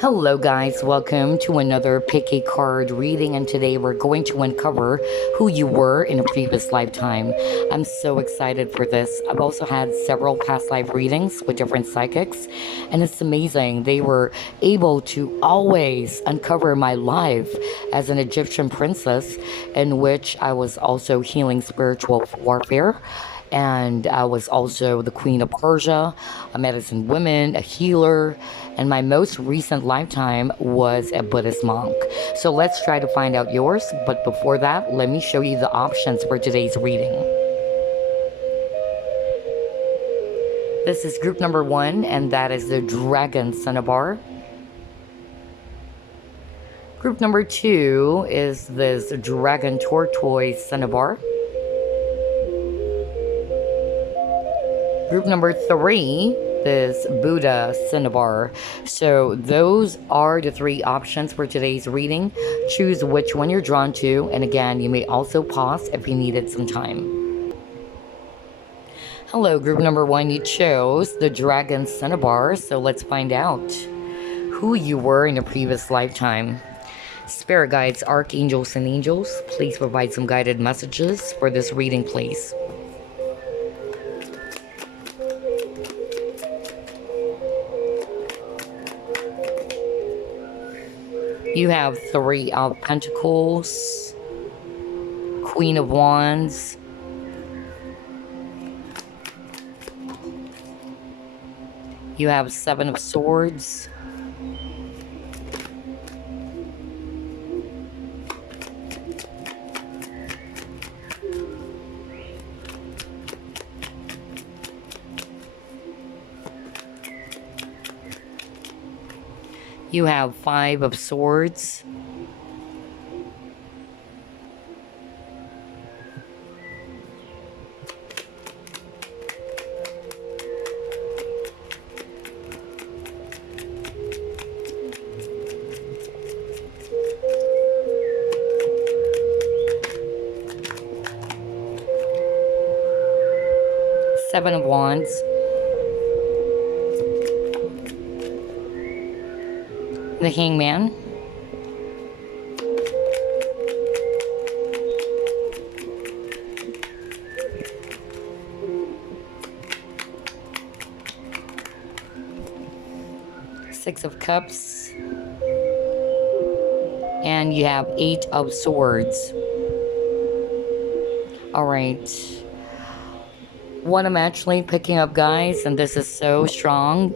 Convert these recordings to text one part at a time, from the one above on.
Hello guys, welcome to another pick a card reading, and today we're going to uncover who you were in a previous lifetime. I'm so excited for this. I've also had several past life readings with different psychics, and it's amazing. They were able to always uncover my life as an Egyptian princess in which I was also healing spiritual warfare, and I was also the Queen of Persia, a medicine woman, a healer, and my most recent lifetime was a Buddhist monk. So let's try to find out yours, but before that, let me show you the options for today's reading. This is group number 1, and that is the Dragon Cinnabar. Group number 2 is this Dragon Tortoise Cinnabar. Group number 3 is Buddha Cinnabar. So those are the 3 options for today's reading. Choose which one you're drawn to, and again, you may also pause if you needed some time. Hello, group number 1, you chose the Dragon Cinnabar, so let's find out who you were in a previous lifetime. Spirit guides, archangels, and angels, please provide some guided messages for this reading, please. You have 3 of Pentacles, Queen of Wands, you have 7 of Swords, you have 5 of Swords, Seven of Wands, the Hangman, Six of Cups, and you have 8 of Swords. All right. What I'm actually picking up, guys, and this is so strong,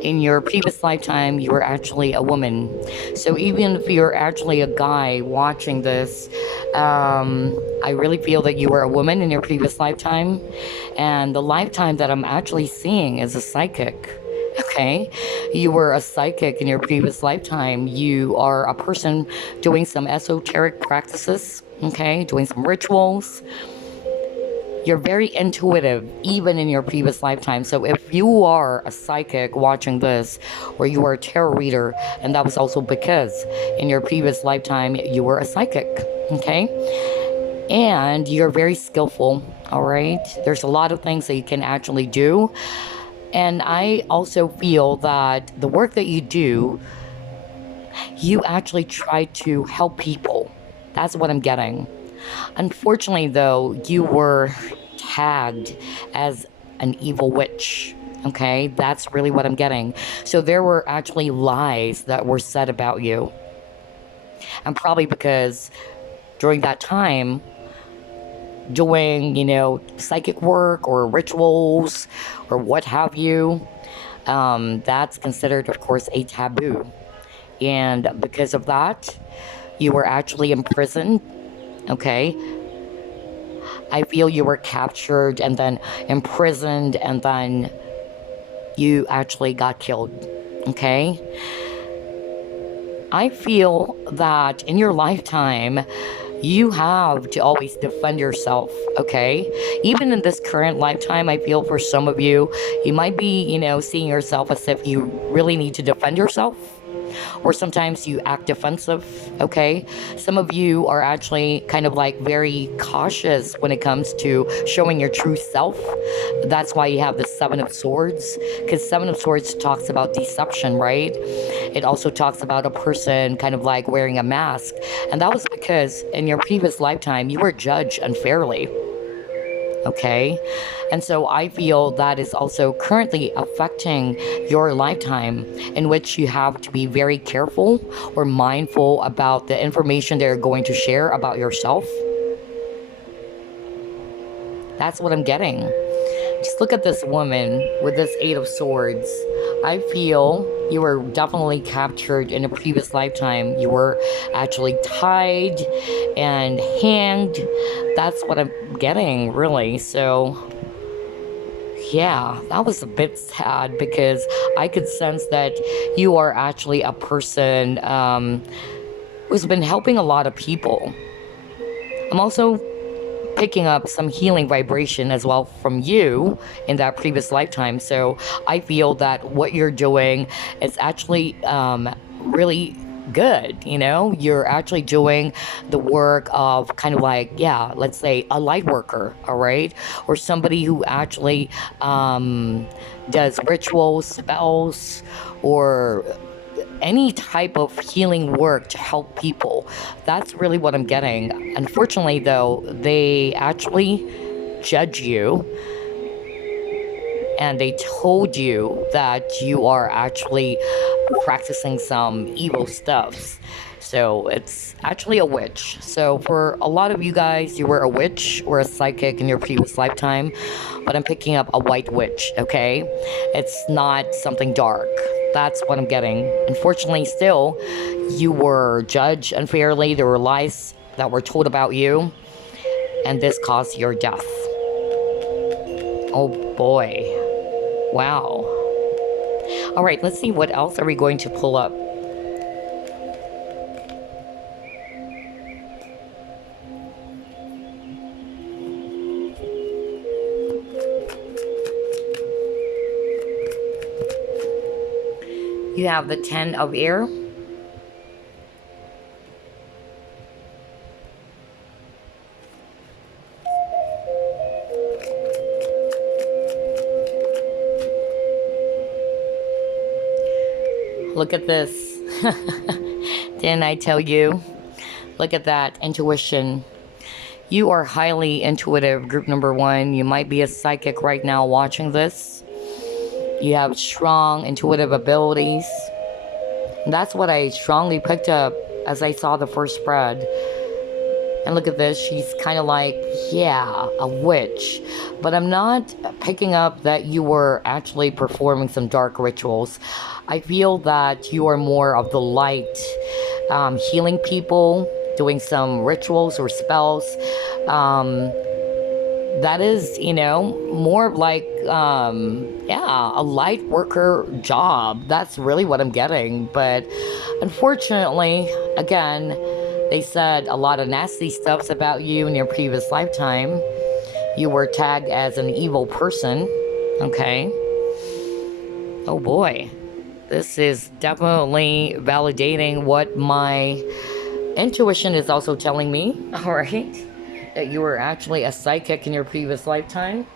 in your previous lifetime, you were actually a woman. So even if you're actually a guy watching this, I really feel that you were a woman in your previous lifetime. And the lifetime that I'm actually seeing is a psychic. Okay, you were a psychic in your previous lifetime. You are a person doing some esoteric practices, okay, doing some rituals. You're very intuitive, even in your previous lifetime. So if you are a psychic watching this, or you are a tarot reader, and that was also because in your previous lifetime, you were a psychic, okay? And you're very skillful, all right? There's a lot of things that you can actually do. And I also feel that the work that you do, you actually try to help people. That's what I'm getting. Unfortunately, though, you were tagged as an evil witch. Okay, that's really what I'm getting. So there were actually lies that were said about you. And probably because during that time, doing, psychic work or rituals or what have you, that's considered, of course, a taboo. And because of that, you were actually imprisoned. Okay, I feel you were captured and then imprisoned, and then you actually got killed. Okay, I feel that in your lifetime, you have to always defend yourself, okay? Even in this current lifetime, I feel for some of you, you might be, seeing yourself as if you really need to defend yourself, or sometimes you act defensive, okay? Some of you are actually kind of like very cautious when it comes to showing your true self. That's why you have the Seven of Swords, because Seven of Swords talks about deception, right? It also talks about a person kind of like wearing a mask. And that was because in your previous lifetime, you were judged unfairly. Okay. And so I feel that is also currently affecting your lifetime, in which you have to be very careful or mindful about the information they're going to share about yourself. That's what I'm getting. Just look at this woman with this Eight of Swords. I feel you were definitely captured in a previous lifetime. You were actually tied and hanged. That's what I'm getting, really. So, yeah, that was a bit sad, because I could sense that you are actually a person who's been helping a lot of people. I'm also picking up some healing vibration as well from you in that previous lifetime. So I feel that what you're doing is actually really good. You know, you're actually doing the work of kind of like, yeah, let's say a light worker, all right, or somebody who actually does rituals, spells, or any type of healing work to help people. That's really what I'm getting. Unfortunately, though, they actually judge you, and they told you that you are actually practicing some evil stuff. So it's actually a witch. So for a lot of you guys, you were a witch or a psychic in your previous lifetime, but I'm picking up a white witch, okay? It's not something dark. That's what I'm getting. Unfortunately, still, you were judged unfairly. There were lies that were told about you, and this caused your death. Oh boy. Wow. All right, let's see what else are we going to pull up. You have the Ten of Air. Look at this. Didn't I tell you? Look at that intuition. You are highly intuitive, group number one. You might be a psychic right now watching this. You have strong intuitive abilities. And that's what I strongly picked up as I saw the first spread. And look at this, she's kind of like, yeah, a witch. But I'm not picking up that you were actually performing some dark rituals. I feel that you are more of the light, healing people, doing some rituals or spells. That is, you know, more of like, yeah, a light worker job. That's really what I'm getting. But unfortunately, again, they said a lot of nasty stuff about you in your previous lifetime. You were tagged as an evil person. Okay. Oh boy. This is definitely validating what my intuition is also telling me. All right. That you were actually a psychic in your previous lifetime.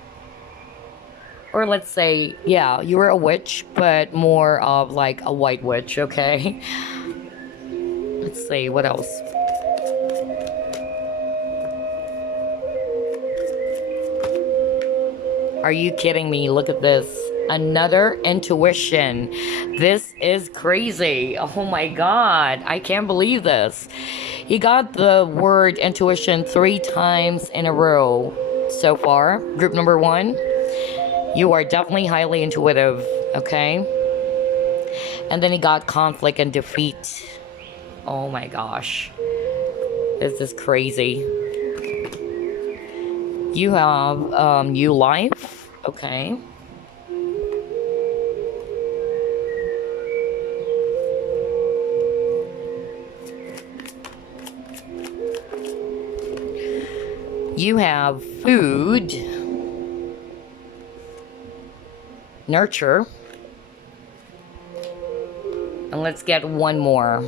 Or let's say, yeah, you were a witch, but more of like a white witch, okay? Let's see, what else? Are you kidding me? Look at this. Another intuition. This is crazy. Oh my god. I can't believe this. You got the word intuition 3 times in a row so far. Group number 1. You are definitely highly intuitive, okay? And then you got conflict and defeat. Oh my gosh. This is crazy. You have new life, okay? You have food, nurture, And let's get one more.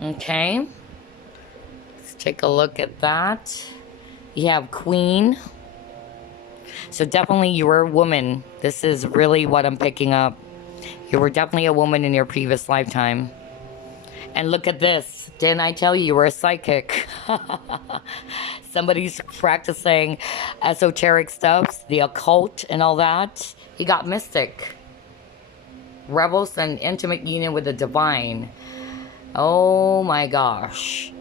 Okay. Let's take a look at that. You have Queen. So definitely you were a woman. This is really what I'm picking up. You were definitely a woman in your previous lifetime. And look at this. Didn't I tell you you were a psychic? Somebody's practicing esoteric stuff, the occult and all that. You got mystic. Rebels and intimate union with the divine. Oh my gosh.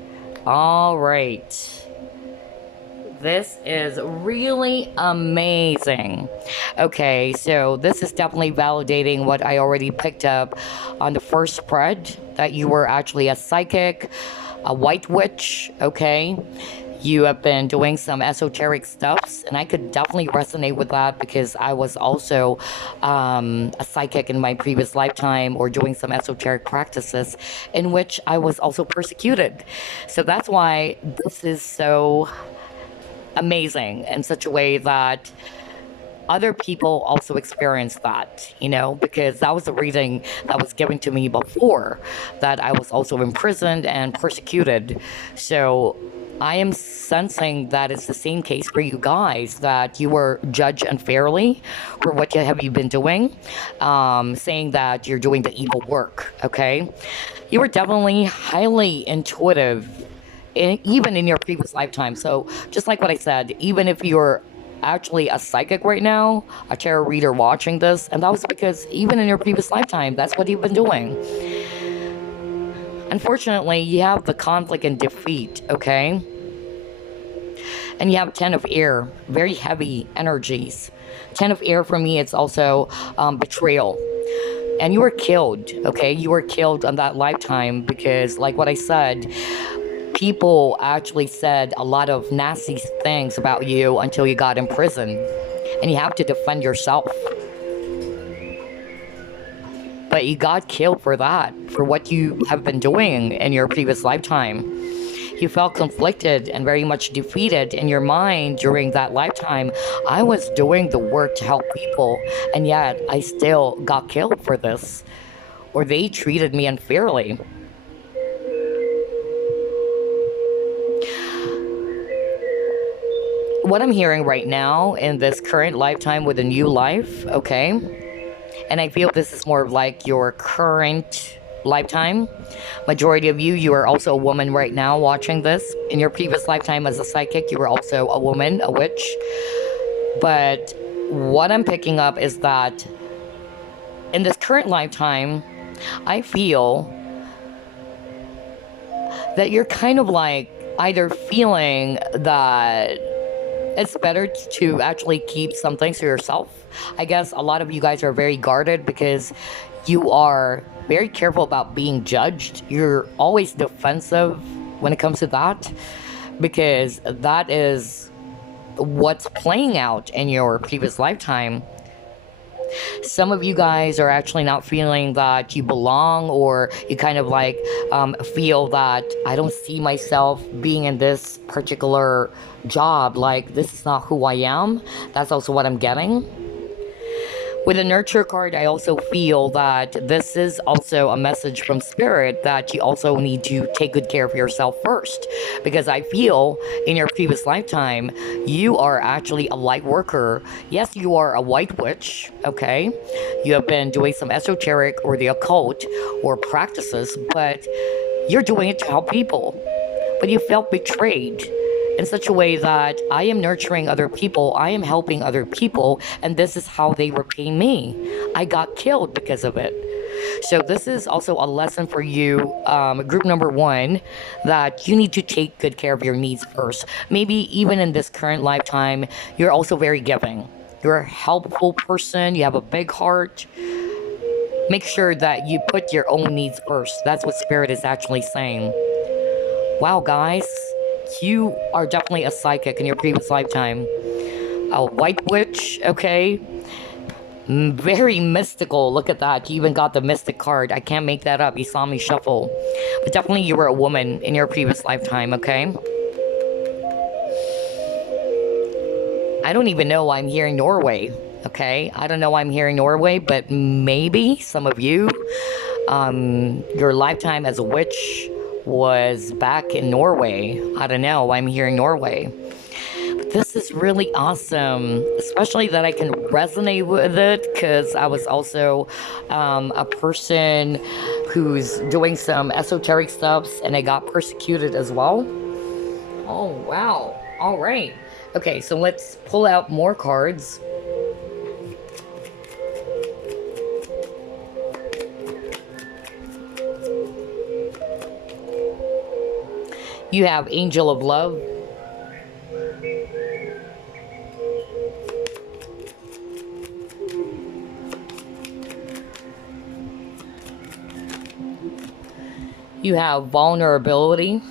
All right. This is really amazing. Okay, so this is definitely validating what I already picked up on the first spread, that you were actually a psychic, a white witch, okay? You have been doing some esoteric stuffs, and I could definitely resonate with that because I was also a psychic in my previous lifetime, or doing some esoteric practices in which I was also persecuted. So that's why this is so amazing in such a way that other people also experience that, you know, because that was the reading that was given to me before, that I was also imprisoned and persecuted. So I am sensing that it's the same case for you guys, that you were judged unfairly for what have you been doing, saying that you're doing the evil work, okay? You were definitely highly intuitive, even in your previous lifetime. So just like what I said, even if you're actually a psychic right now, a tarot reader watching this, and that was because even in your previous lifetime, that's what you've been doing. Unfortunately, you have the conflict and defeat, okay? And you have 10 of air, very heavy energies. 10 of air for me, it's also betrayal. And you were killed, okay? You were killed on that lifetime because, like what I said, people actually said a lot of nasty things about you until you got imprisoned. And you have to defend yourself. But you got killed for that, for what you have been doing in your previous lifetime. You felt conflicted and very much defeated in your mind during that lifetime. I was doing the work to help people, and yet I still got killed for this. Or they treated me unfairly. What I'm hearing right now in this current lifetime with a new life, okay? And I feel this is more of like your current lifetime. Majority of you, you are also a woman right now watching this. In your previous lifetime as a psychic, you were also a woman, a witch. But what I'm picking up is that in this current lifetime, I feel that you're kind of like either feeling that it's better to actually keep some things to yourself. I guess a lot of you guys are very guarded because you are very careful about being judged. You're always defensive when it comes to that, because that is what's playing out in your previous lifetime. Some of you guys are actually not feeling that you belong, or you kind of like feel that I don't see myself being in this particular job, like this is not who I am. That's also what I'm getting. With the nurture card, I also feel that this is also a message from spirit that you also need to take good care of yourself first. Because I feel in your previous lifetime, you are actually a light worker. Yes, you are a white witch, okay? You have been doing some esoteric or the occult or practices, but you're doing it to help people. But you felt betrayed in such a way that I am nurturing other people, I am helping other people, and this is how they repay me. I got killed because of it. So this is also a lesson for you, group number one, that you need to take good care of your needs first. Maybe even in this current lifetime, you're also very giving. You're a helpful person, you have a big heart. Make sure that you put your own needs first. That's what Spirit is actually saying. Wow, guys. You are definitely a psychic in your previous lifetime. a white witch, okay? Very mystical. Look at that. You even got the mystic card. I can't make that up. You saw me shuffle. But definitely you were a woman in your previous lifetime, okay? I don't even know why I'm hearing Norway, okay? I don't know why I'm hearing Norway, but maybe some of you, your lifetime as a witch was back in Norway. I don't know why I'm hearing Norway. This is really awesome, especially that I can resonate with it because I was also a person who's doing some esoteric stuffs and I got persecuted as well. Oh, wow. All right. Okay, so let's pull out more cards. You have Angel of Love. You have Vulnerability.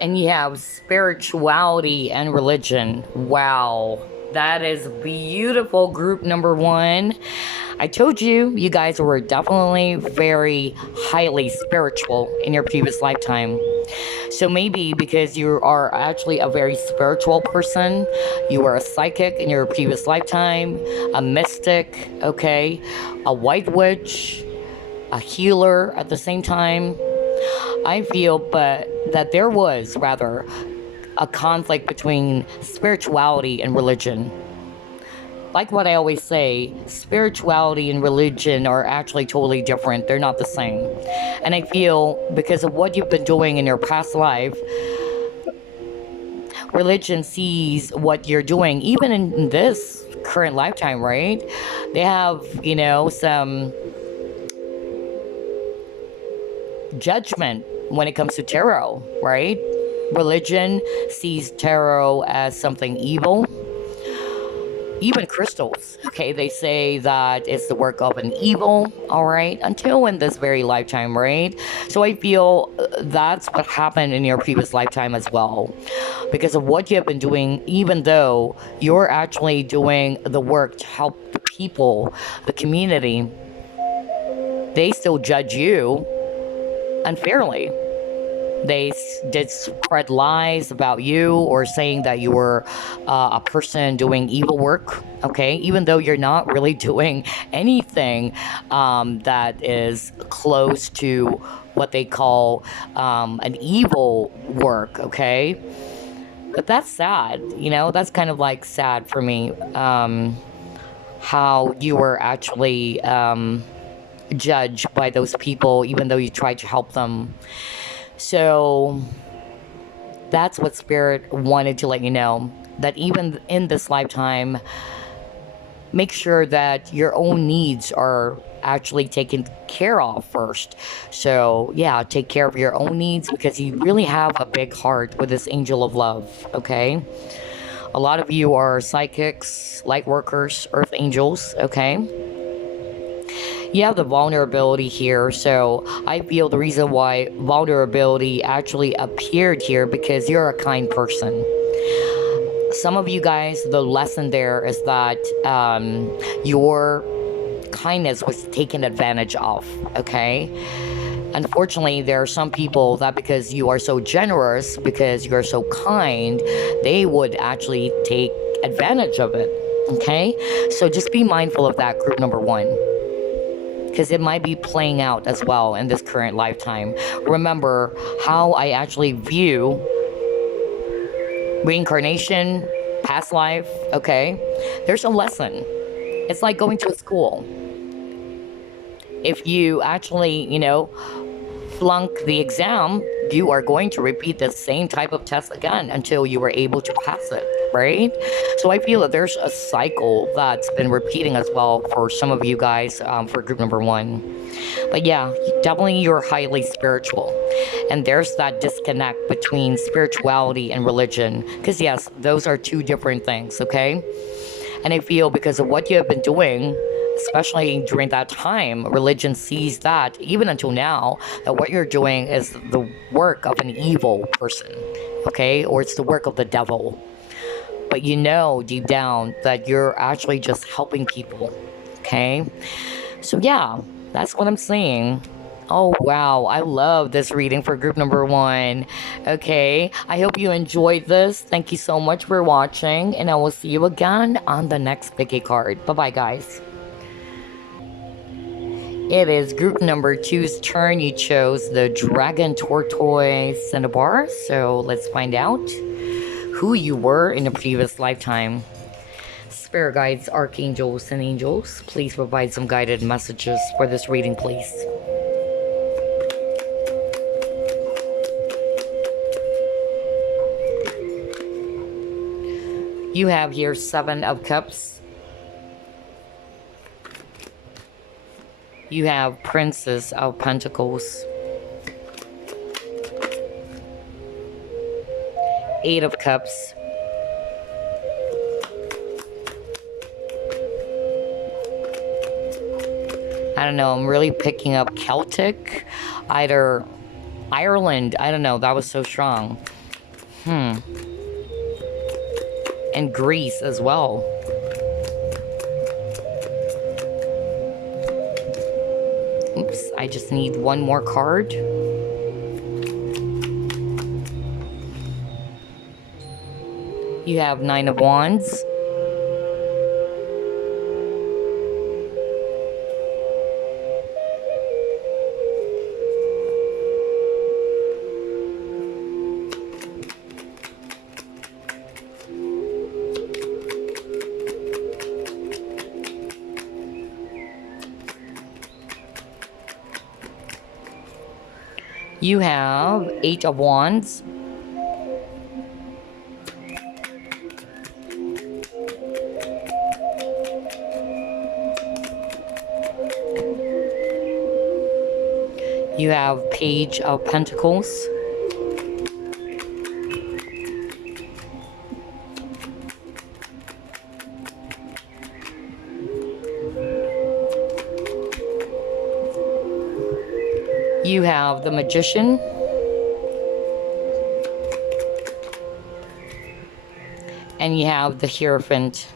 And you have Spirituality and Religion. Wow. That is beautiful, group number 1. I told you, you guys were definitely very highly spiritual in your previous lifetime. So maybe because you are actually a very spiritual person, you were a psychic in your previous lifetime, a mystic, okay, a white witch, a healer at the same time. I feel that there was rather a conflict between spirituality and religion. Like what I always say, spirituality and religion are actually totally different. They're not the same. And I feel because of what you've been doing in your past life, religion sees what you're doing, even in this current lifetime, right? They have, some judgment when it comes to tarot, right? Religion sees tarot as something evil. Even crystals, okay, they say that it's the work of an evil, all right, until in this very lifetime, right? So I feel that's what happened in your previous lifetime as well, because of what you have been doing. Even though you're actually doing the work to help the people, the community, they still judge you unfairly. They did spread lies about you or saying that you were a person doing evil work, okay? Even though you're not really doing anything that is close to what they call an evil work, okay? But that's sad, that's kind of like sad for me, how you were actually judged by those people, even though you tried to help them. So that's what Spirit wanted to let you know, that even in this lifetime, make sure that your own needs are actually taken care of first. So yeah, take care of your own needs because you really have a big heart with this Angel of Love, okay? A lot of you are psychics, light workers, earth angels, okay? You have the vulnerability here, so I feel the reason why vulnerability actually appeared here because you're a kind person. Some of you guys, the lesson there is that your kindness was taken advantage of, okay? Unfortunately, there are some people that because you are so generous, because you're so kind, they would actually take advantage of it, okay? So just be mindful of that, group number 1. Because it might be playing out as well in this current lifetime. Remember how I actually view reincarnation, past life, okay? There's a lesson. It's like going to a school. If you actually, flunk the exam, you are going to repeat the same type of test again until you are able to pass it. right? So I feel that there's a cycle that's been repeating as well for some of you guys, for group number one. But yeah, definitely you're highly spiritual. And there's that disconnect between spirituality and religion. Because yes, those are two different things, okay? And I feel because of what you have been doing, especially during that time, religion sees that, even until now, that what you're doing is the work of an evil person, okay? Or it's the work of the devil. But you know deep down that you're actually just helping people, okay? So yeah, that's what I'm saying. Oh wow, I love this reading for group number one. Okay, I hope you enjoyed this. Thank you so much for watching, and I will see you again on the next Picky card. Bye bye, guys. It is group number two's turn. You chose the Dragon Tortoise Cinnabar, so let's find out who you were in a previous lifetime. Spirit guides, archangels, and angels, please provide some guided messages for this reading, please. You have here Seven of Cups. You have Princess of Pentacles. Eight of Cups. I don't know, I'm really picking up Celtic, either Ireland, I don't know, that was so strong. And Greece as well. Oops, I just need one more card. You have Nine of Wands. You have Eight of Wands. You have Page of Pentacles. You have the Magician. And you have the Hierophant.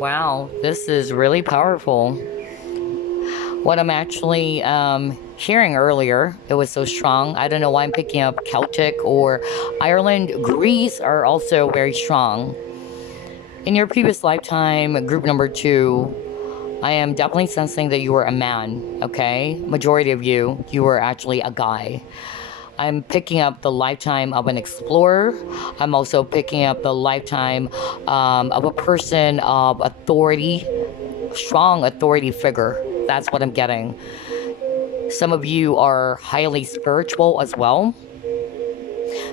Wow, this is really powerful. What I'm actually hearing earlier, it was so strong. I don't know why I'm picking up Celtic or Ireland. Greece are also very strong. In your previous lifetime, group number two, I am definitely sensing that you were a man, okay? Majority of you were actually a guy. I'm picking up the lifetime of an explorer. I'm also picking up the lifetime of a person of authority, strong authority figure. That's what I'm getting. Some of you are highly spiritual as well.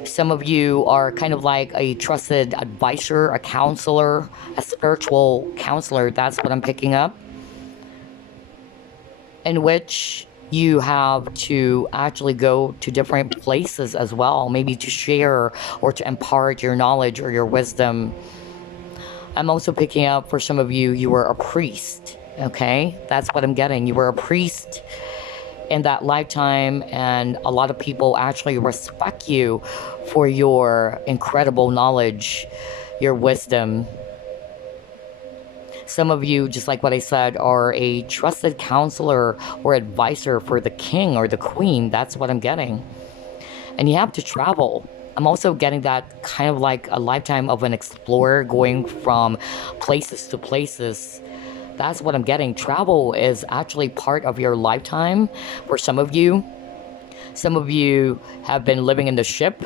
Some of you are kind of like a trusted advisor, a counselor, a spiritual counselor. That's what I'm picking up. In which you have to actually go to different places as well, maybe to share or to impart your knowledge or your wisdom. I'm also picking up for some of you, you were a priest, okay? That's what I'm getting. You were a priest in that lifetime, and a lot of people actually respect you for your incredible knowledge, your wisdom. Some of you, just like what I said, are a trusted counselor or advisor for the king or the queen. That's what I'm getting. And you have to travel. I'm also getting that kind of like a lifetime of an explorer going from places to places. That's what I'm getting. Travel is actually part of your lifetime for some of you. Some of you have been living in the ship,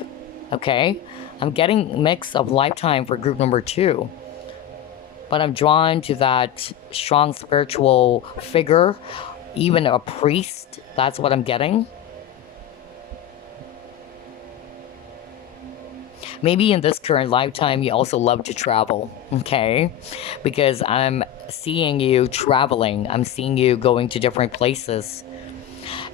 okay? I'm getting a mix of lifetime for group number two. But I'm drawn to that strong spiritual figure, even a priest. That's what I'm getting. Maybe in this current lifetime, you also love to travel, okay? Because I'm seeing you traveling, I'm seeing you going to different places.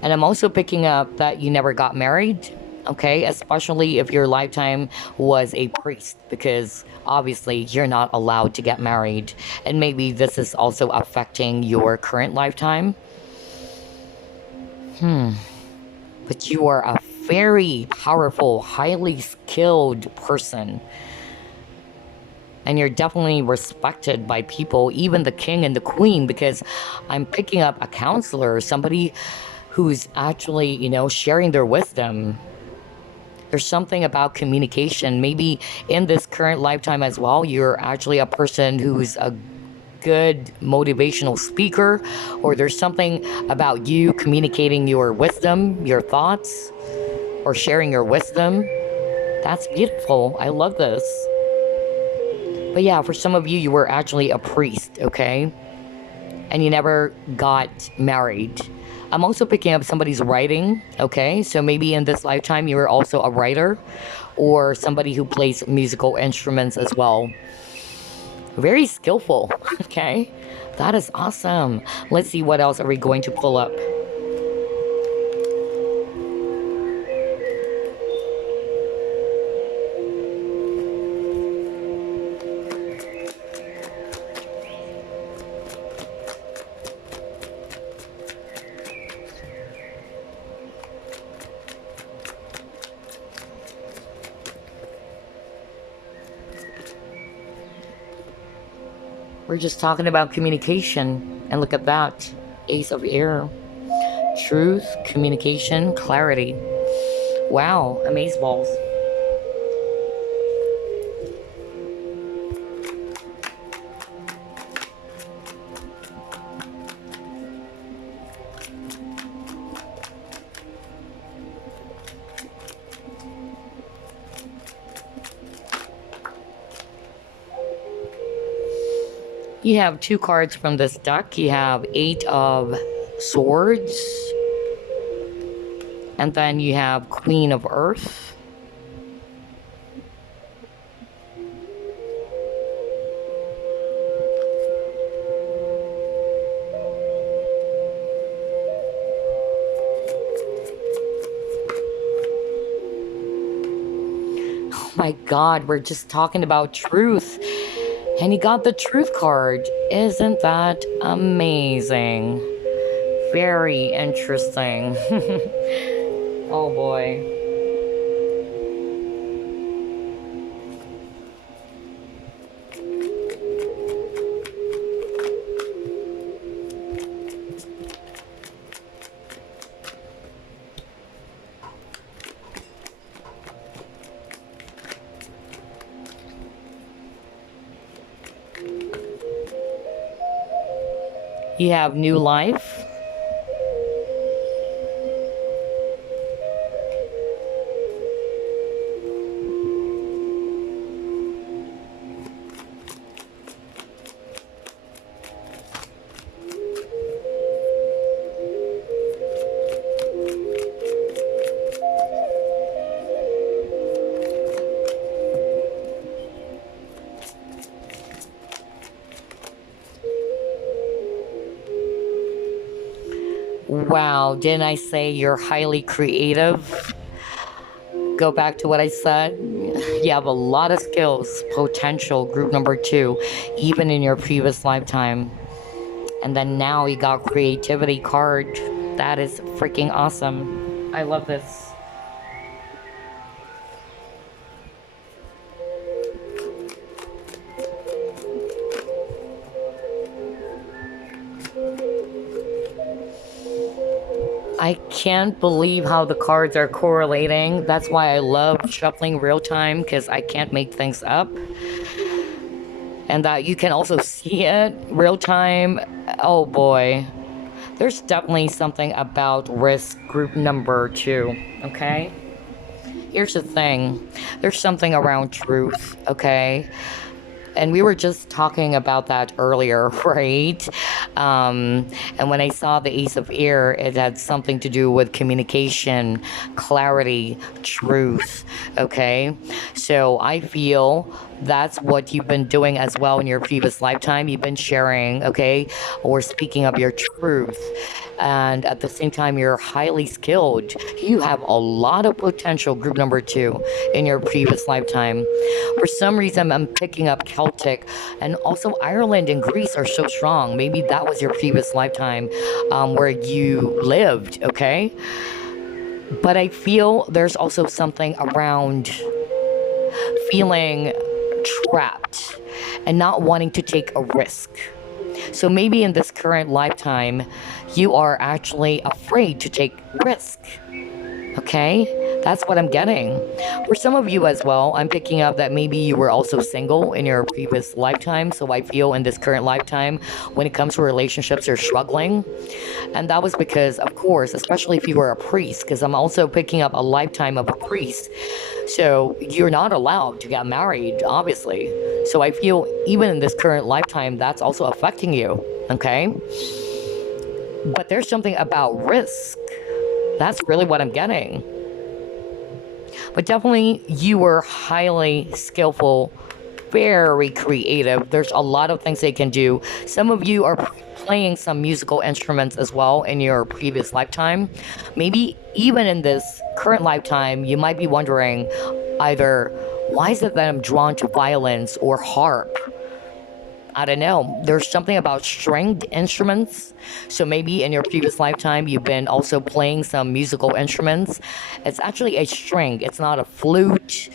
And I'm also picking up that you never got married, okay? Especially if your lifetime was a priest, because obviously you're not allowed to get married. And maybe this is also affecting your current lifetime. But you are a very powerful, highly skilled person. And you're definitely respected by people, even the king and the queen, because I'm picking up a counselor, somebody who's actually, sharing their wisdom. There's something about communication. Maybe in this current lifetime as well, you're actually a person who's a good motivational speaker, or there's something about you communicating your wisdom, your thoughts, or sharing your wisdom. That's beautiful. I love this. But yeah, for some of you, you were actually a priest, okay? And you never got married. I'm also picking up somebody's writing, okay? So maybe in this lifetime, you were also a writer or somebody who plays musical instruments as well. Very skillful, okay? That is awesome. Let's see what else are we going to pull up. We're just talking about communication, and look at that. Ace of Air. Truth, communication, clarity. Wow, amazeballs. You have two cards from this deck. You have Eight of Swords. And then you have Queen of Earth. Oh my God, we're just talking about truth. And he got the truth card. Isn't that amazing? Very interesting. Oh boy. You have new life. Wow, didn't I say you're highly creative? Go back to what I said. You have a lot of skills, potential, group number 2, even in your previous lifetime. And then now you got creativity card. That is freaking awesome. I love this. I can't believe how the cards are correlating. That's why I love shuffling real time, because I can't make things up. And that you can also see it real time. Oh boy. There's definitely something about risk group number 2, okay? Here's the thing. There's something around truth, okay? And we were just talking about that earlier, right? And when I saw the Ace of Air, it had something to do with communication, clarity, truth. Okay. So I feel that's what you've been doing as well in your previous lifetime. You've been sharing, okay, or speaking of your truth. And at the same time, you're highly skilled. You have a lot of potential, group number two, in your previous lifetime. For some reason, I'm picking up Celtic, and also Ireland and Greece are so strong. Maybe that was your previous lifetime where you lived, okay? But I feel there's also something around feeling trapped and not wanting to take a risk. So maybe in this current lifetime, you are actually afraid to take risk. Okay? That's what I'm getting. For some of you as well, I'm picking up that maybe you were also single in your previous lifetime. So I feel in this current lifetime, when it comes to relationships, you're struggling. And that was because, of course, especially if you were a priest, because I'm also picking up a lifetime of a priest. So you're not allowed to get married, obviously. So I feel even in this current lifetime, that's also affecting you. Okay? But there's something about risk. That's really what I'm getting. But definitely, you were highly skillful, very creative. There's a lot of things they can do. Some of you are playing some musical instruments as well in your previous lifetime. Maybe even in this current lifetime, you might be wondering either, why is it that I'm drawn to violins or harp? I don't know. There's something about stringed instruments. So maybe in your previous lifetime, you've been also playing some musical instruments. It's actually a string. It's not a flute.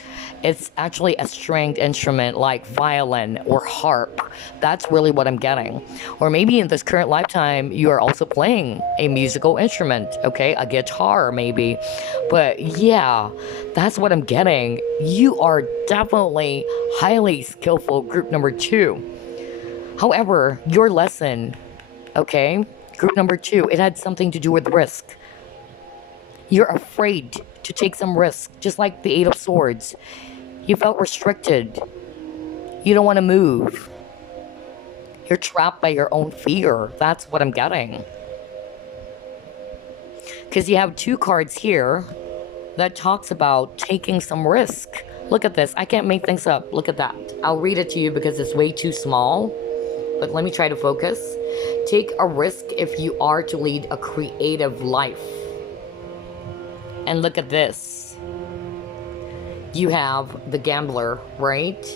It's actually a stringed instrument like violin or harp. That's really what I'm getting. Or maybe in this current lifetime, you are also playing a musical instrument, okay? A guitar, maybe. But yeah, that's what I'm getting. You are definitely highly skillful, group number two. However, your lesson, okay, group number two, it had something to do with risk. You're afraid to take some risk, just like the Eight of Swords. You felt restricted. You don't want to move. You're trapped by your own fear. That's what I'm getting. Because you have two cards here that talks about taking some risk. Look at this. I can't make things up. Look at that. I'll read it to you because it's way too small. But let me try to focus. Take a risk if you are to lead a creative life. And look at this. You have the gambler, right?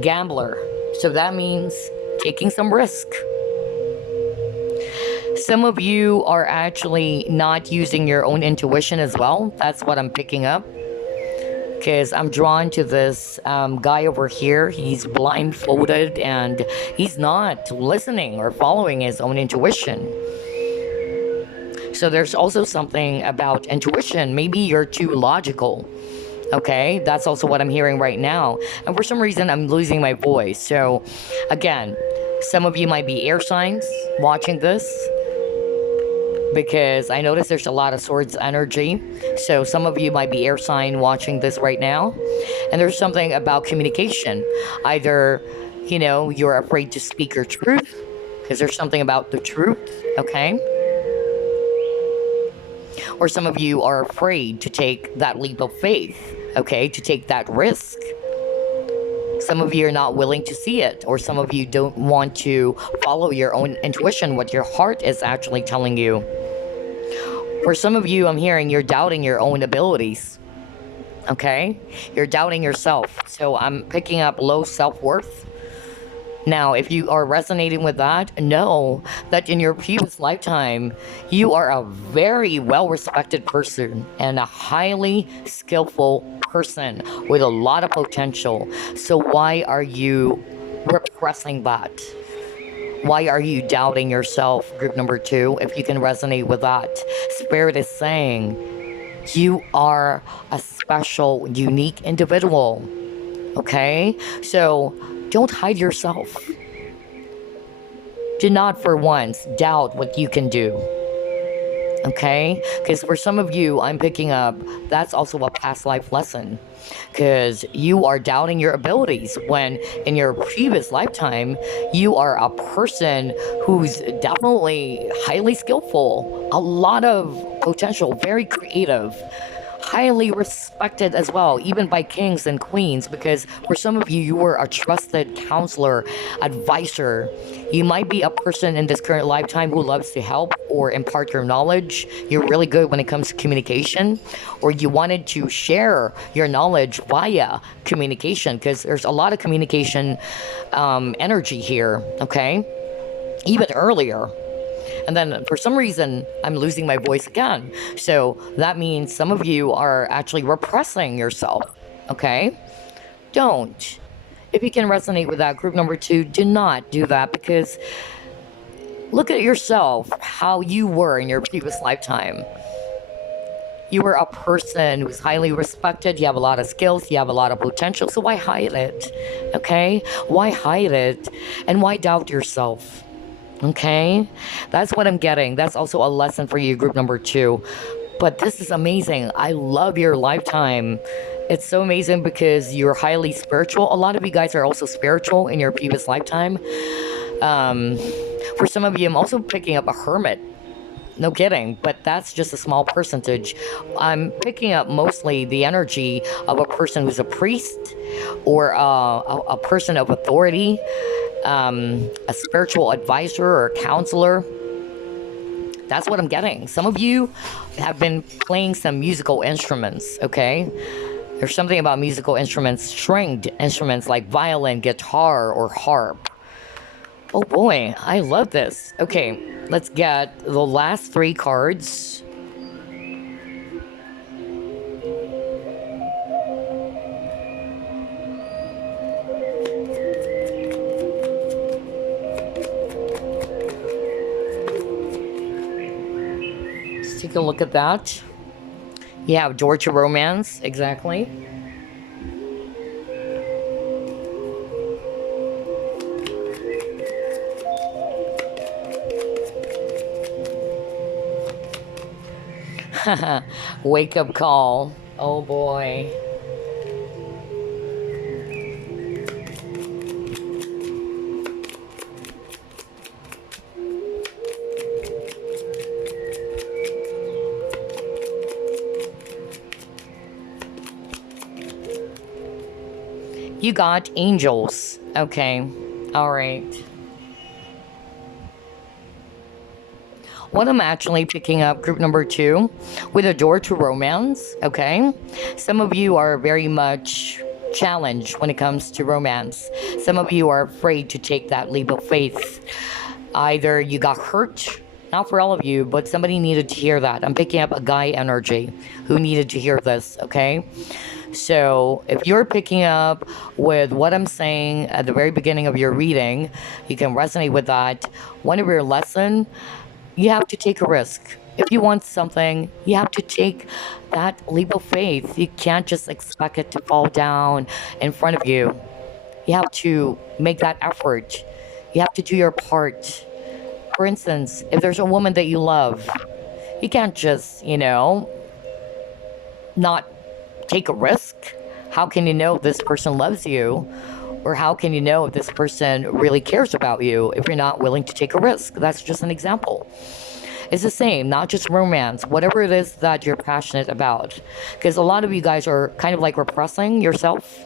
Gambler. So that means taking some risk. Some of you are actually not using your own intuition as well. That's what I'm picking up. Because I'm drawn to this guy over here. He's blindfolded and he's not listening or following his own intuition. So there's also something about intuition. Maybe you're too logical. Okay, that's also what I'm hearing right now. And for some reason, I'm losing my voice. So again, some of you might be air signs watching this, because I notice there's a lot of swords energy. So some of you might be air sign watching this right now. And there's something about communication. Either, you're afraid to speak your truth, because there's something about the truth, okay? Or some of you are afraid to take that leap of faith, okay? To take that risk. Some of you are not willing to see it, or some of you don't want to follow your own intuition, what your heart is actually telling you. For some of you, I'm hearing you're doubting your own abilities, okay? You're doubting yourself. So I'm picking up low self-worth. Now, if you are resonating with that, know that in your previous lifetime, you are a very well-respected person and a highly skillful person with a lot of potential. So why are you repressing that? Why are you doubting yourself, group number two, if you can resonate with that? Spirit is saying you are a special, unique individual, okay? So don't hide yourself. Do not for once doubt what you can do. Okay, because for some of you, I'm picking up that's also a past life lesson, because you are doubting your abilities when in your previous lifetime you are a person who's definitely highly skillful, a lot of potential, very creative, highly respected as well, even by kings and queens, because for some of you, you were a trusted counselor, advisor. You might be a person in this current lifetime who loves to help or impart your knowledge. You're really good when it comes to communication, or you wanted to share your knowledge via communication, because there's a lot of communication energy here, okay? Even earlier. And then for some reason, I'm losing my voice again. So that means some of you are actually repressing yourself. Okay? Don't. If you can resonate with that, group number 2, do not do that, because look at yourself, how you were in your previous lifetime. You were a person who's highly respected. You have a lot of skills. You have a lot of potential. So why hide it? Okay? Why hide it? And why doubt yourself? Okay, that's what I'm getting. That's also a lesson for you, group number 2. But this is amazing. I love your lifetime. It's so amazing because you're highly spiritual. A lot of you guys are also spiritual in your previous lifetime. Um, for some of you, I'm also picking up a hermit. No kidding, but that's just a small percentage. I'm picking up mostly the energy of a person who's a priest, or a person of authority, a spiritual advisor or counselor. That's what I'm getting. Some of you have been playing some musical instruments, okay? There's something about musical instruments, stringed instruments like violin, guitar, or harp. Oh boy, I love this. Okay, let's get the last 3 cards. Let's take a look at that. You have door to romance, exactly. Wake up call. Oh boy. You got angels. Okay. All right. What I'm actually picking up, group number 2, with a door to romance, okay? Some of you are very much challenged when it comes to romance. Some of you are afraid to take that leap of faith. Either you got hurt, not for all of you, but somebody needed to hear that. I'm picking up a guy energy who needed to hear this, okay? So if you're picking up with what I'm saying at the very beginning of your reading, you can resonate with that. One of your lesson, you have to take a risk. If you want something, you have to take that leap of faith. You can't just expect it to fall down in front of you. You have to make that effort. You have to do your part. For instance, if there's a woman that you love, you can't just, not take a risk. How can you know if this person loves you? Or how can you know if this person really cares about you if you're not willing to take a risk? That's just an example. It's the same, not just romance, whatever it is that you're passionate about. Because a lot of you guys are kind of like repressing yourself.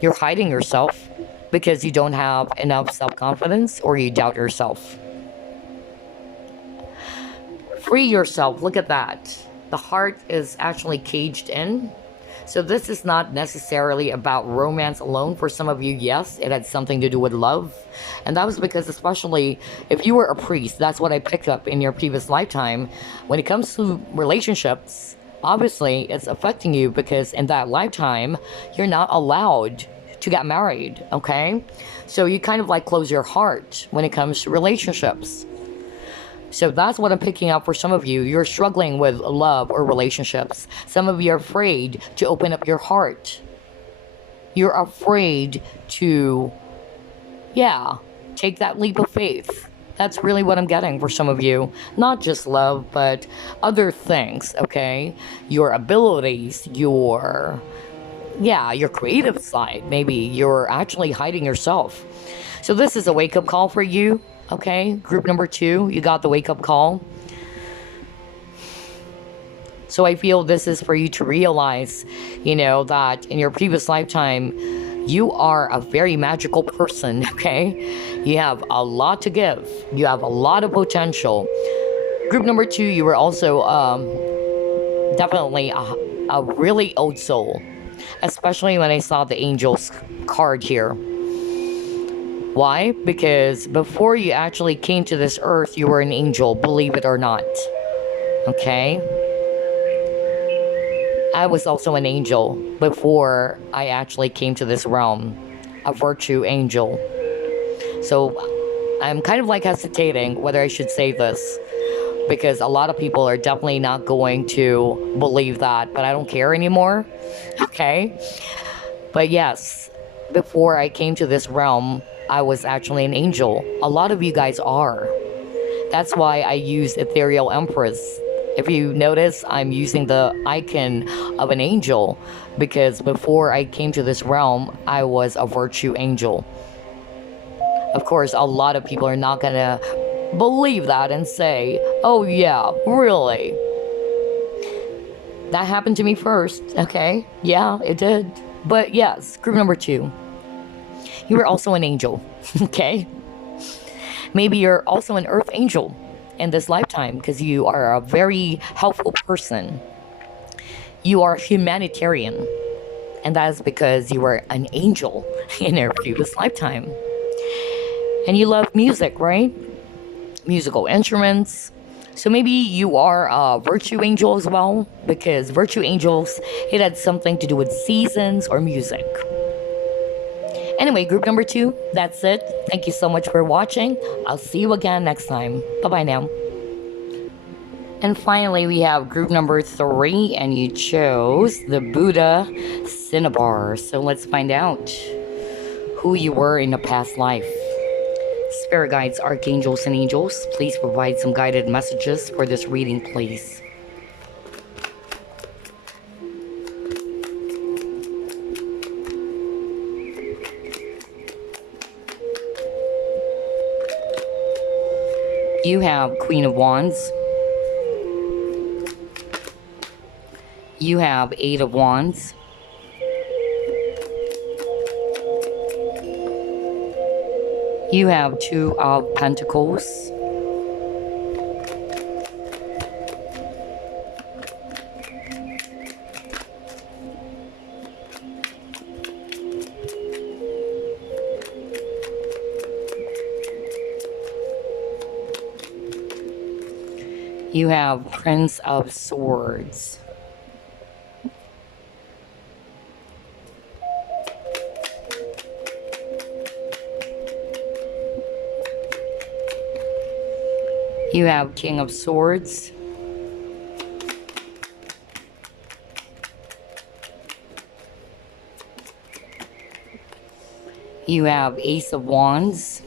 You're hiding yourself because you don't have enough self-confidence, or you doubt yourself. Free yourself. Look at that. The heart is actually caged in. So this is not necessarily about romance alone. For some of you, yes, it had something to do with love. And that was because, especially if you were a priest, that's what I picked up in your previous lifetime. When it comes to relationships, obviously it's affecting you because in that lifetime, you're not allowed to get married, okay? So you kind of like close your heart when it comes to relationships. So that's what I'm picking up for some of you. You're struggling with love or relationships. Some of you are afraid to open up your heart. You're afraid to, take that leap of faith. That's really what I'm getting for some of you. Not just love, but other things, okay? Your abilities, your creative side. Maybe you're actually hiding yourself. So this is a wake-up call for you, okay? Group number 2, you got the wake-up call. So I feel this is for you to realize, that in your previous lifetime, you are a very magical person, okay? You have a lot to give. You have a lot of potential. Group number 2, you were also definitely a really old soul, especially when I saw the angel's card here. Why? Because before you actually came to this earth, you were an angel, believe it or not. Okay? I was also an angel before I actually came to this realm, a virtue angel. So I'm kind of like hesitating whether I should say this, because a lot of people are definitely not going to believe that, but I don't care anymore. Okay? But yes, before I came to this realm, I was actually an angel. A lot of you guys are. That's why I use Ethereal Empress. If you notice, I'm using the icon of an angel because before I came to this realm, I was a virtue angel. Of course, a lot of people are not gonna believe that and say, oh yeah, really? That happened to me first, okay? Yeah, it did. But yes, group number 2. You were also an angel, okay? Maybe you're also an earth angel in this lifetime because you are a very helpful person. You are humanitarian, and that is because you were an angel in your previous lifetime. And you love music, right? Musical instruments. So maybe you are a virtue angel as well, because virtue angels, it had something to do with seasons or music. Anyway, group number 2, that's it. Thank you so much for watching. I'll see you again next time. Bye-bye now. And finally, we have group number 3, and you chose the Buddha Cinnabar. So let's find out who you were in a past life. Spirit guides, archangels, and angels, please provide some guided messages for this reading, please. You have Queen of Wands. You have 8 of Wands. You have 2 of Pentacles. You have Prince of Swords. You have King of Swords. You have Ace of Wands.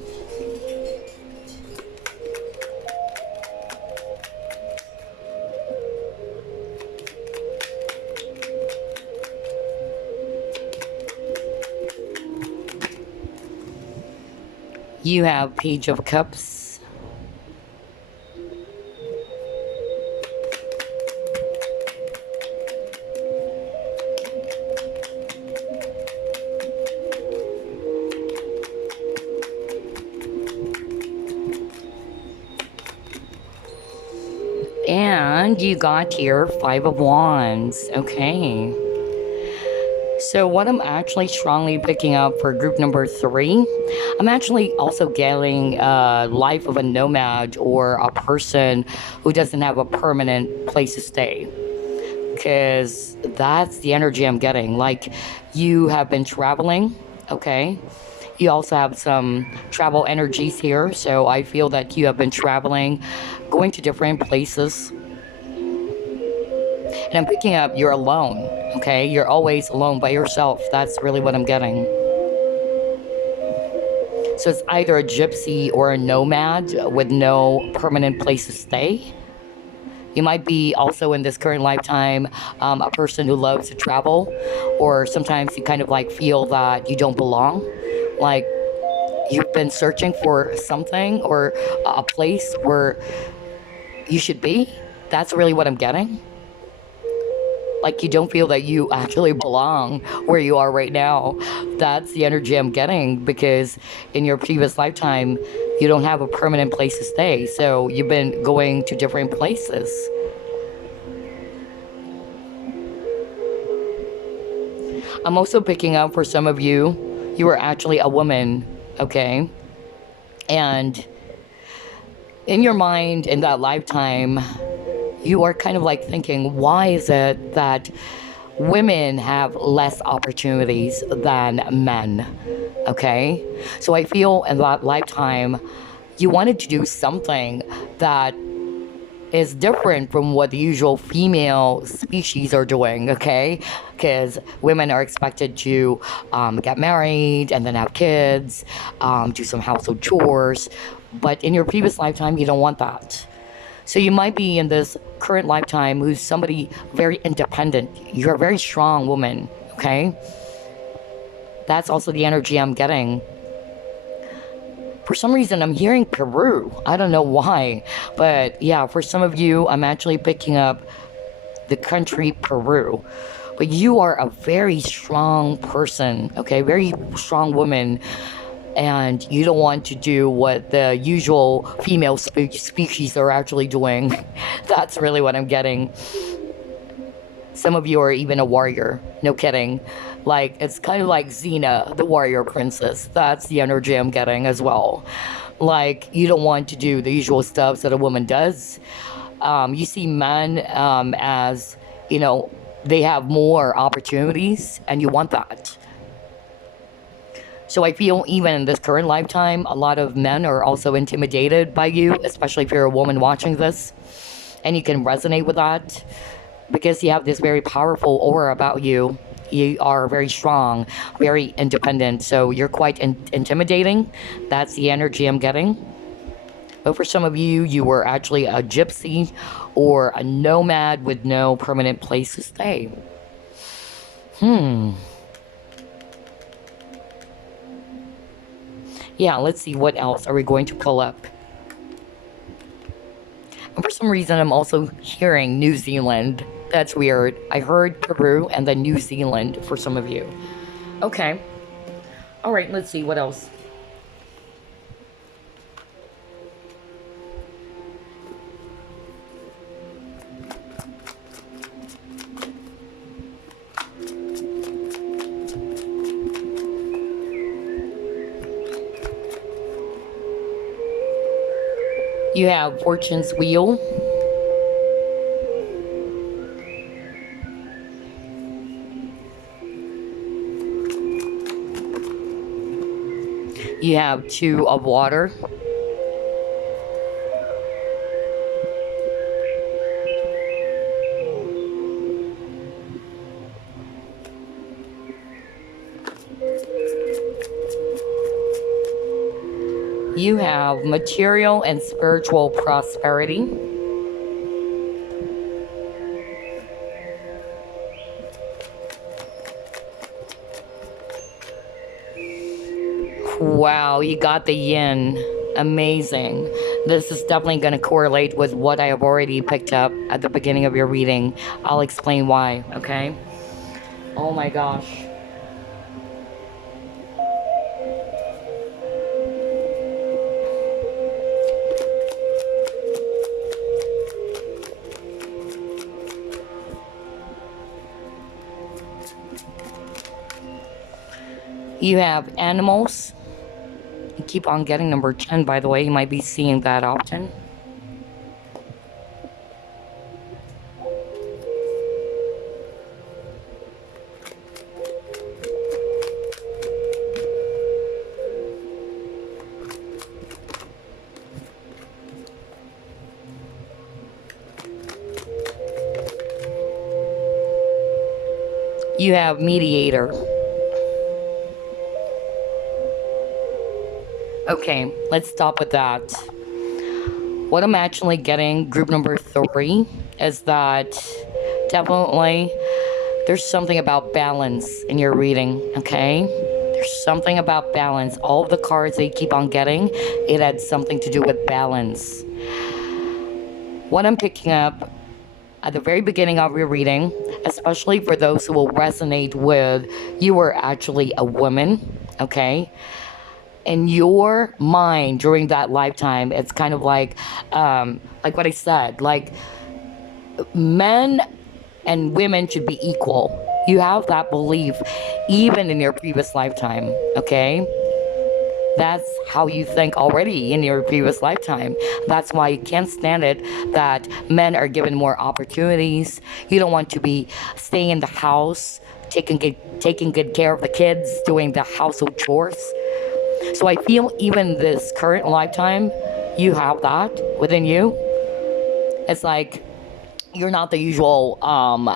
You have Page of Cups. And you got here 5 of Wands. Okay. So what I'm actually strongly picking up for group number 3, I'm actually also getting life of a nomad or a person who doesn't have a permanent place to stay. Because that's the energy I'm getting. Like, you have been traveling, okay? You also have some travel energies here. So I feel that you have been traveling, going to different places. And I'm picking up you're alone, okay? You're always alone by yourself. That's really what I'm getting. So it's either a gypsy or a nomad with no permanent place to stay. You might be also in this current lifetime a person who loves to travel, or sometimes you kind of like feel that you don't belong. Like you've been searching for something or a place where you should be. That's really what I'm getting. Like you don't feel that you actually belong where you are right now. That's the energy I'm getting because in your previous lifetime, you don't have a permanent place to stay. So you've been going to different places. I'm also picking up for some of you, you are actually a woman, okay? And in your mind, in that lifetime, you are kind of like thinking, why is it that women have less opportunities than men? Okay? So I feel in that lifetime, you wanted to do something that is different from what the usual female species are doing, okay? Because women are expected to get married and then have kids, do some household chores. But in your previous lifetime, you don't want that. So you might be in this current lifetime who's somebody very independent. You're a very strong woman, okay? That's also the energy I'm getting. For some reason, I'm hearing Peru. I don't know why. But yeah, for some of you, I'm actually picking up the country Peru. But you are a very strong person, okay? Very strong woman. And you don't want to do what the usual female species are actually doing. That's really what I'm getting. Some of you are even a warrior. No kidding. Like, it's kind of like Xena, the warrior princess. That's the energy I'm getting as well. Like, you don't want to do the usual stuff that a woman does. You see men as, you know, they have more opportunities, and you want that. So I feel even in this current lifetime, a lot of men are also intimidated by you, especially if you're a woman watching this, and you can resonate with that because you have this very powerful aura about you. You are very strong, very independent, so you're quite intimidating. That's the energy I'm getting. But for some of you, you were actually a gypsy or a nomad with no permanent place to stay. Yeah, let's see what else are we going to pull up. And for some reason, I'm also hearing New Zealand. That's weird. I heard Peru and then New Zealand for some of you. Okay. All right, let's see what else. You have Fortune's Wheel. You have Two of Water. You have material and spiritual prosperity. Wow, you got the yin. Amazing. This is definitely going to correlate with what I have already picked up at the beginning of your reading. I'll explain why, okay? Oh my gosh. You have animals. You keep on getting number 10, by the way. You might be seeing that often. You have mediator. Okay, let's stop with that. What I'm actually getting, group number three, is that definitely there's something about balance in your reading, okay? There's something about balance. All of the cards that you keep on getting, it had something to do with balance. What I'm picking up at the very beginning of your reading, especially for those who will resonate with you were actually a woman, okay? In your mind during that lifetime, it's kind of like what I said, like men and women should be equal. You have that belief even in your previous lifetime, okay? That's how you think already in your previous lifetime. That's why you can't stand it that men are given more opportunities. You don't want to be staying in the house, taking good care of the kids, doing the household chores. So I feel even this current lifetime, you have that within you. It's like you're not the usual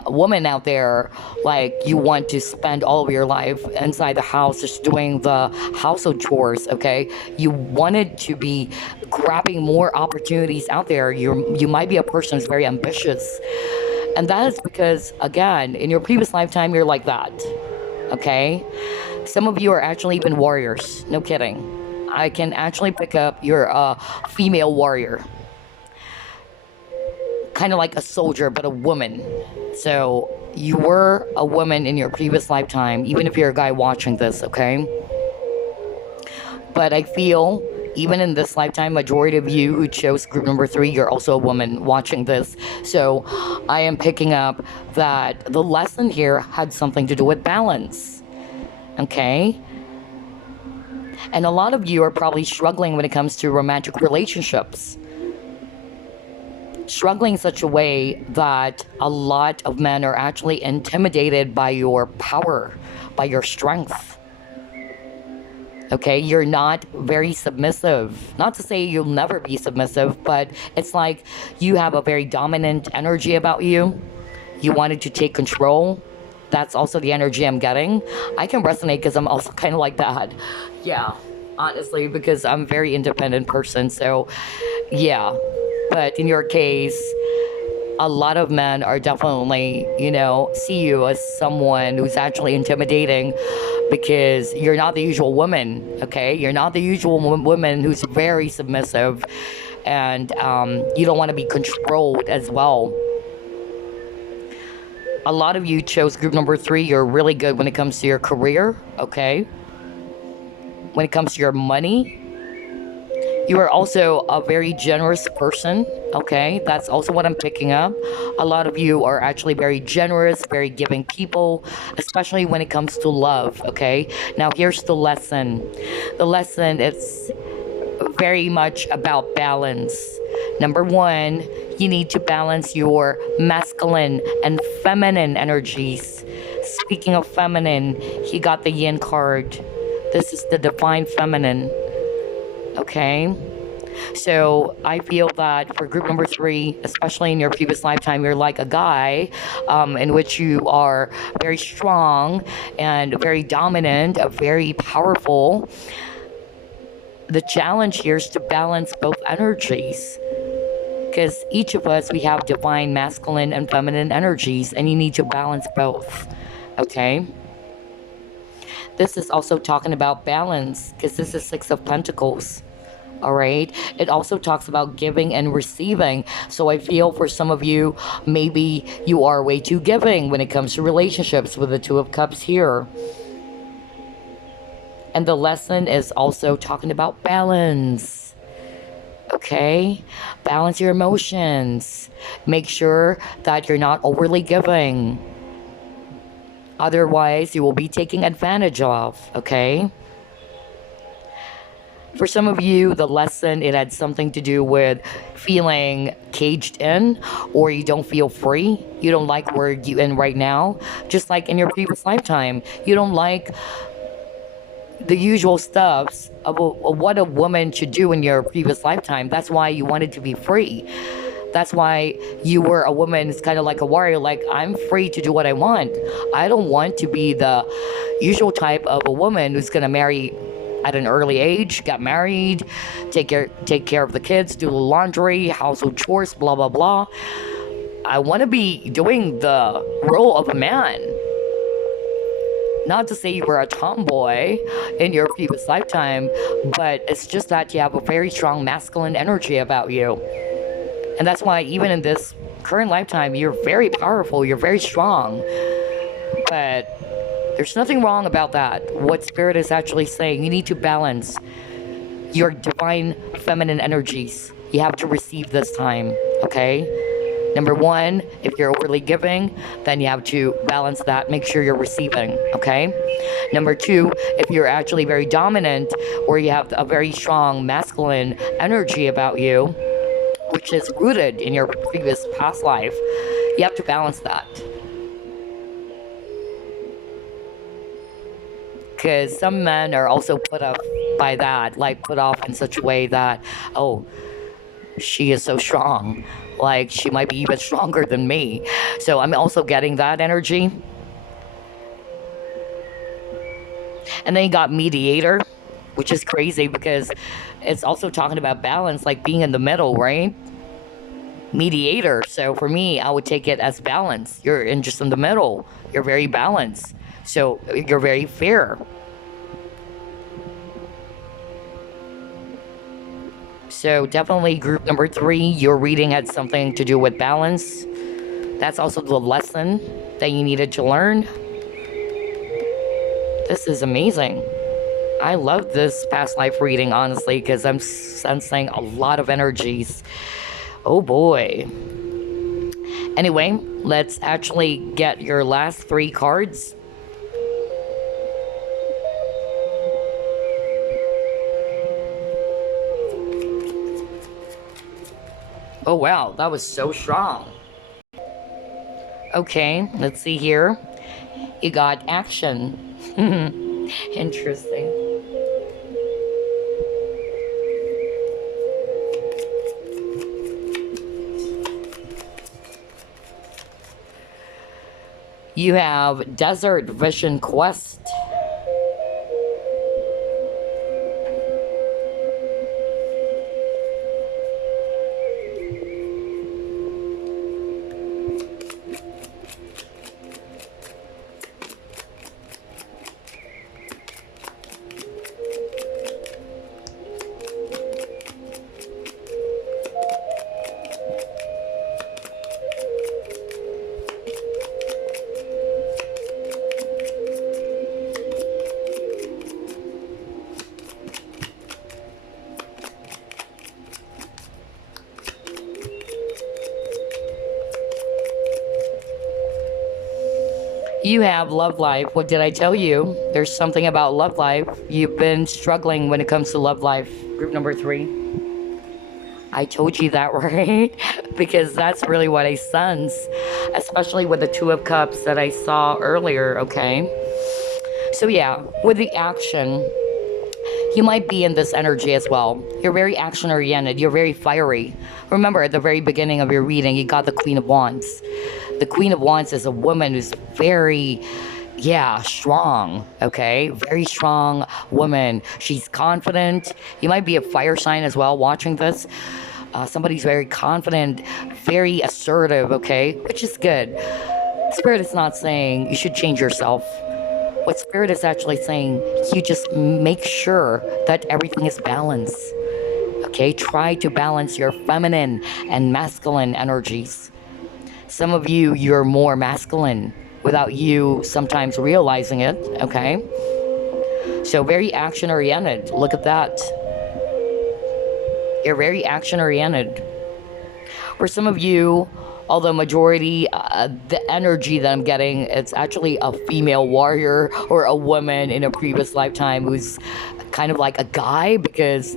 woman out there, like you want to spend all of your life inside the house just doing the household chores, okay? You wanted to be grabbing more opportunities out there. You might be a person who's very ambitious, and that is because, again, in your previous lifetime you're like that, okay? Some of you are actually even warriors, no kidding. I can actually pick up you're a female warrior, kind of like a soldier, but a woman. So you were a woman in your previous lifetime, even if you're a guy watching this, okay? But I feel even in this lifetime, majority of you who chose group number three, you're also a woman watching this. So I am picking up that the lesson here had something to do with balance, okay? And a lot of you are probably struggling when it comes to romantic relationships. Struggling in such a way that a lot of men are actually intimidated by your power, by your strength. Okay, you're not very submissive. Not to say you'll never be submissive, but it's like you have a very dominant energy about you. You wanted to take control. That's also the energy I'm getting. I can resonate because I'm also kind of like that. Yeah, honestly, because I'm a very independent person. So, yeah. But in your case, a lot of men are definitely, see you as someone who's actually intimidating because you're not the usual woman, okay? You're not the usual woman who's very submissive, and you don't want to be controlled as well. A lot of you chose group number three. You're really good when it comes to your career, okay? When it comes to your money, you are also a very generous person, okay? That's also what I'm picking up. A lot of you are actually very generous, very giving people, especially when it comes to love, okay? Now, here's the lesson. The lesson is very much about balance. Number one, you need to balance your masculine and feminine energies. Speaking of feminine, he got the yin card. This is the divine feminine. Okay, so I feel that for group number three, especially in your previous lifetime, you're like a guy in which you are very strong and very dominant, very powerful. The challenge here is to balance both energies, because each of us, we have divine masculine and feminine energies, and you need to balance both, okay? This is also talking about balance, because this is Six of Pentacles. All right. It also talks about giving and receiving. So I feel for some of you, maybe you are way too giving when it comes to relationships with the Two of Cups here. And the lesson is also talking about balance. Okay. Balance your emotions. Make sure that you're not overly giving. Otherwise, you will be taken advantage of. Okay. For some of you, the lesson, it had something to do with feeling caged in, or you don't feel free. You don't like where you're in right now. Just like in your previous lifetime, you don't like the usual stuffs of what a woman should do in your previous lifetime. That's why you wanted to be free. That's why you were a woman who's kind of like a warrior, like, I'm free to do what I want. I don't want to be the usual type of a woman who's going to marry at an early age, got married, take care of the kids, do the laundry, household chores, blah, blah, blah. I want to be doing the role of a man. Not to say you were a tomboy in your previous lifetime, but it's just that you have a very strong masculine energy about you. And that's why even in this current lifetime, you're very powerful, you're very strong. But there's nothing wrong about that. What Spirit is actually saying, you need to balance your divine feminine energies. You have to receive this time, okay? Number one, if you're overly giving, then you have to balance that. Make sure you're receiving, okay? Number two, if you're actually very dominant or you have a very strong masculine energy about you, which is rooted in your previous past life, you have to balance that. Because some men are also put off by that, like put off in such a way that, oh, she is so strong. Like, she might be even stronger than me. So I'm also getting that energy. And then you got mediator, which is crazy because it's also talking about balance, like being in the middle, right? Mediator. So for me, I would take it as balance. You're just in the middle. You're very balanced. So you're very fair. So definitely group number 3, your reading had something to do with balance. That's also the lesson that you needed to learn. This is amazing. I love this past life reading, honestly, because I'm sensing a lot of energies. Oh boy. Anyway, let's actually get your last 3 cards. Oh wow, that was so strong. Okay, let's see here. You got action. Interesting. You have Desert Vision Quest. You have love life. What did I tell you? There's something about love life. You've been struggling when it comes to love life. Group number 3. I told you that, right? Because that's really what I sense, especially with the 2 of Cups that I saw earlier, okay? So yeah, with the action, you might be in this energy as well. You're very action-oriented. You're very fiery. Remember, at the very beginning of your reading, you got the Queen of Wands. The Queen of Wands is a woman who's very, strong, okay? Very strong woman. She's confident. You might be a fire sign as well watching this. Somebody's very confident, very assertive, okay? Which is good. Spirit is not saying you should change yourself. What Spirit is actually saying, you just make sure that everything is balanced, okay? Try to balance your feminine and masculine energies. Some of you, you're more masculine without you sometimes realizing it, okay? So very action-oriented. Look at that. You're very action-oriented. For some of you, although majority, the energy that I'm getting, it's actually a female warrior or a woman in a previous lifetime who's kind of like a guy because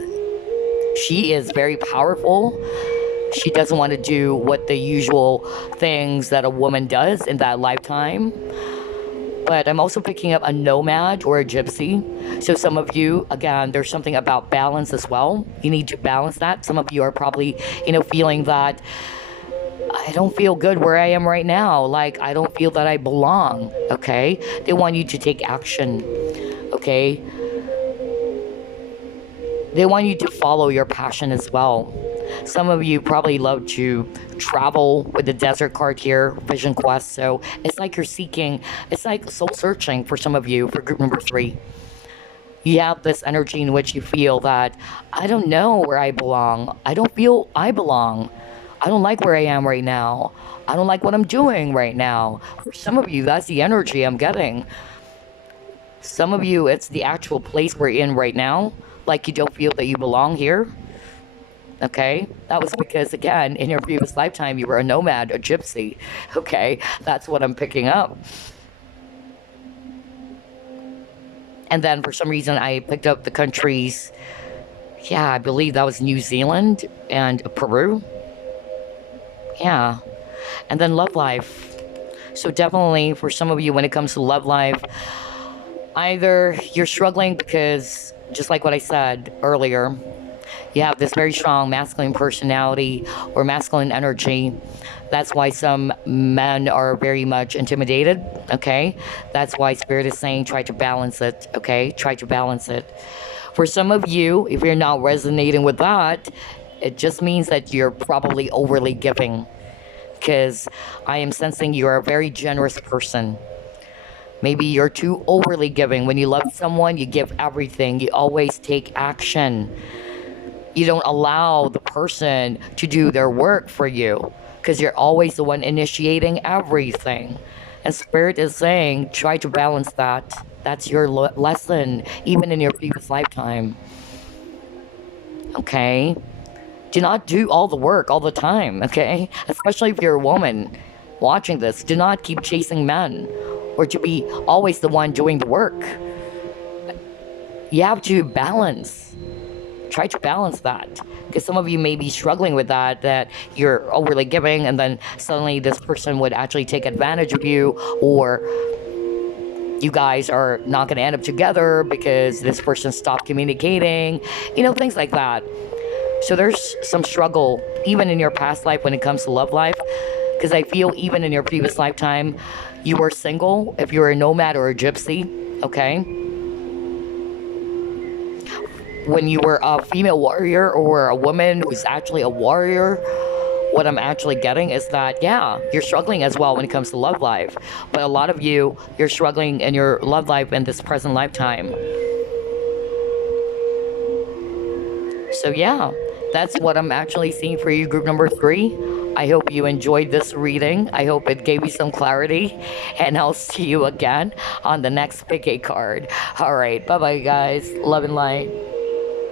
she is very powerful. She doesn't want to do what the usual things that a woman does in that lifetime. But I'm also picking up a nomad or a gypsy. So some of you, again, there's something about balance as well. You need to balance that. Some of you are probably, feeling that I don't feel good where I am right now. Like, I don't feel that I belong, okay? They want you to take action, okay? They want you to follow your passion as well. Some of you probably love to travel with the desert card here, Vision Quest. So it's like you're seeking, it's like soul searching for some of you for group number 3. You have this energy in which you feel that I don't know where I belong. I don't feel I belong. I don't like where I am right now. I don't like what I'm doing right now. For some of you, that's the energy I'm getting. Some of you, it's the actual place we're in right now. Like you don't feel that you belong here. Okay, that was because, again, in your previous lifetime, you were a nomad, a gypsy. Okay, that's what I'm picking up. And then for some reason, I picked up the countries. Yeah, I believe that was New Zealand and Peru. Yeah, and then love life. So definitely for some of you, when it comes to love life, either you're struggling because, just like what I said earlier, you have this very strong masculine personality or masculine energy. That's why some men are very much intimidated, okay? That's why Spirit is saying try to balance it, okay? Try to balance it. For some of you, if you're not resonating with that, it just means that you're probably overly giving, because I am sensing you're a very generous person. Maybe you're too overly giving. When you love someone, you give everything. You always take action. You don't allow the person to do their work for you because you're always the one initiating everything. And Spirit is saying, try to balance that. That's your lesson, even in your previous lifetime. Okay? Do not do all the work all the time, okay? Especially if you're a woman watching this. Do not keep chasing men or to be always the one doing the work. You have to balance. Try to balance that, because some of you may be struggling with that you're overly giving and then suddenly this person would actually take advantage of you, or you guys are not going to end up together because this person stopped communicating, things like that. So there's some struggle even in your past life when it comes to love life, because I feel even in your previous lifetime you were single, if you're a nomad or a gypsy, okay? When you were a female warrior or a woman who's actually a warrior, what I'm actually getting is that, yeah, you're struggling as well when it comes to love life. But a lot of you, you're struggling in your love life in this present lifetime. So yeah, that's what I'm actually seeing for you, group number 3. I hope you enjoyed this reading. I hope it gave you some clarity. And I'll see you again on the next pick a card. All right, bye-bye, guys. Love and light.